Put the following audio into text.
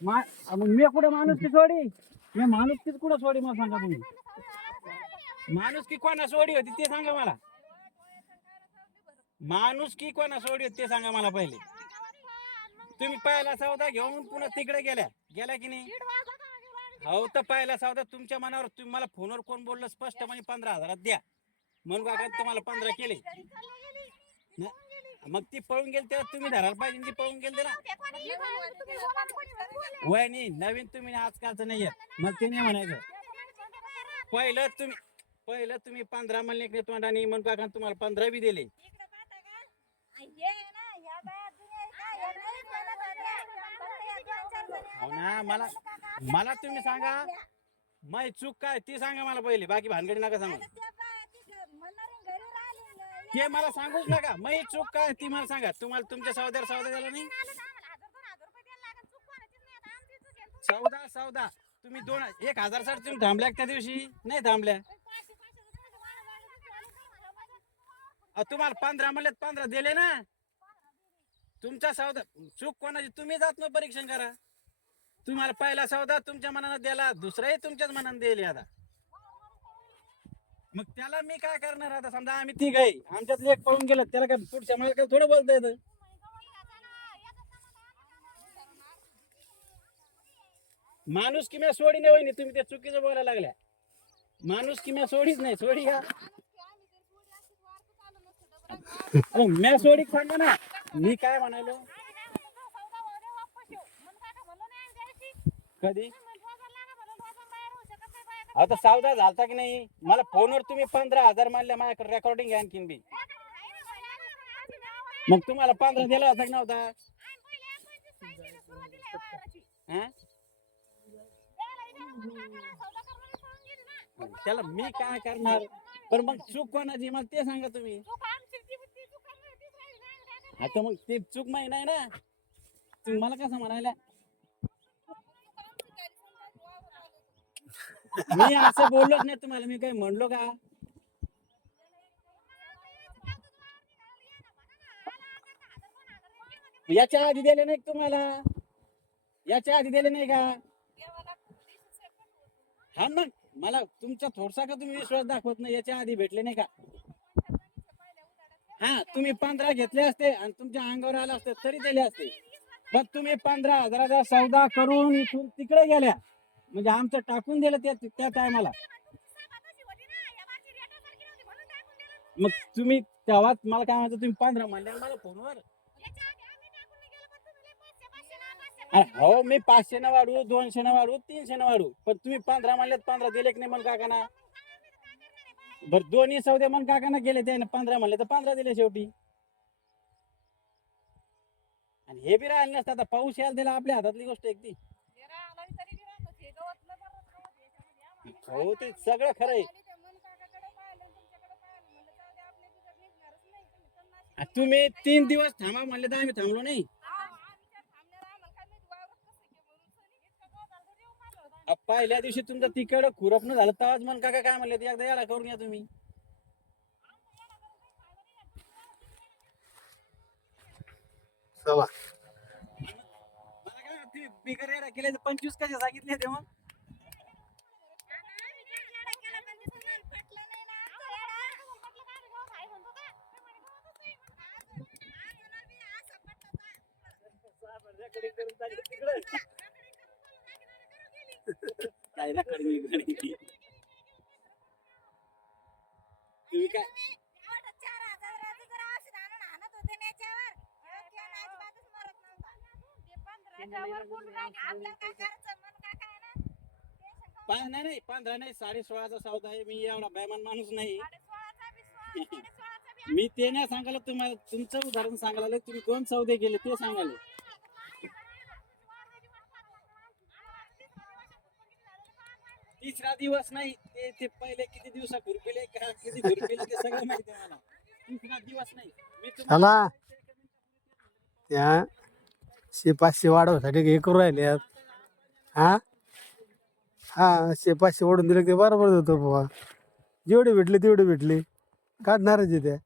मग मी कुठे माणूस की सोडी? मी माणूस कीच कुठं सोडी मला सांगा तुम्ही. माणूस की कोणा सोडी होती ते सांगा मला. माणूस की कोणा सोडी होती ते सांगा मला पहिले. तुम्ही पहिला सौदा घेऊन पुन्हा तिकडे गेल्या की नाही? हो तर पहिला सौदा तुमच्या मनावर. तुम्ही मला फोनवर कोण बोललं स्पष्टपणे 15,000 द्या म्हणून का तुम्हाला 15 केले. मग ती पळून गेली तेव्हा तुम्ही धरायला पाहिजे. ती पळून गेली ना वय नाही नवीन तुम्ही आजकालचं नाही आहे मग ते नाही म्हणायचं. पहिलं तुम्ही 15 म्हणले तोंडाने म्हणून काका तुम्हाला 15 बी दिले. हो ना मला तुम्ही सांगा माही चूक काय ती सांगा मला पहिले. बाकी भानगडी नका सांगू. ते मला सांगूच नका. माही चूक काय ती मला सांगा. तुम्हाला तुमच्या सौदा द्यायला नाही. सौदा तुम्ही 1,000 साठी तुम्ही थांबल्या त्या दिवशी नाही थांबल्या. तुम्हाला 15 म्हणले 15 दिले ना. तुमचा सौदा चूक कोणाची तुम्ही जात ना परीक्षण करा. तुम्हाला पहिला सौदा तुमच्या मनानं द्याला दुसराही तुमच्याच मनानं दिले. आता मग त्याला मी काय करणार? आता समजा आम्ही ती गाई आमच्यात एक पळून गेलं त्याला काय पुढच्या मला काय थोडं बोलता येतं. माणूस की मी सोडी नाही वहिनी. तुम्ही ते चुकीचं बोलायला लागल्या. माणूस की मी सोडीच नाही. सोडी का म्या सोडी सांगा ना. मी काय म्हणालो कधी? आता सौदा झालता की नाही? मला फोनवर तुम्ही 15,000 मानल्या माझ्याकडे रेकॉर्डिंग आहे आणखीन बी. मग तुम्हाला 15 दिला होता की नव्हता? त्याला मी काय करणार? पण मग चूक कोणाची मला ते सांगा तुम्ही. आता मग ते चूक माही नाही ना. तुम्ही मला कसं म्हणायला? मी असं बोललोच नाही तुम्हाला. मी काही म्हणलो का? याच्या आधी दिले नाही तुम्हाला? याच्या आधी दिले नाही का? हा मग मला तुमचा थोडसा का तुम्ही विश्वास दाखवत नाही? याच्या आधी भेटले नाही का? हा तुम्ही 15 घेतले असते आणि तुमच्या अंगावर आला असते तरी दिले असते. पण तुम्ही 15,000चा सौदा करून इथून तिकडे गेल्या म्हणजे आमचं टाकून दिलं त्या टायमाला. मग तुम्ही तेव्हाच मला काय म्हणतो तुम्ही 15 म्हणल्या मला फोनवर. हो मी 500 न वाढू 200 न वाढू 300 न वाढू पण तुम्ही 15 म्हणले 15 दिले की नाही म्हण काका ना. बर दोन्ही सौदे म्हण काका ना गेले त्याने 15 म्हणले तर 15 दिले शेवटी. आणि हे बी राहिले नसतं. आता पाऊस यायला दिला आपल्या हातातली गोष्ट एक ती. हो ते सगळं खरं आहे. तुम्ही 3 दिवस थांबा म्हणले तर आम्ही थांबलो नाही. पहिल्या दिवशी तुमचं तिकडं खुरपणं झालं तेव्हाच मन काका काय म्हणले एकदा याला करून या तुम्ही. चला मला काय बिगर याला केले 25 कसे सांगितले ते मग. काय ना तुम्ही काय नाही 15 नाही 16.5चा सौदा आहे. मी एवढा बेमान माणूस नाही. मी ते नाही सांगायला तुम्हाला. तुमचं उदाहरण सांगायला तुम्ही कोण सौदे केले ते सांगायला. तिसरा दिवस नाही ते पहिले किती दिवसा खुरपेले किती खुरपेले ते सगळं माहिती आहे मला. तिसरा दिवस नाही. मी चला त्या 500 वाढवसाठी हे करू राहिले. हा हा 500 ओढून दिले ते बरोबर होतो बाबा. जेवढे भेटले तेवढे भेटले काढणारच आहे त्या.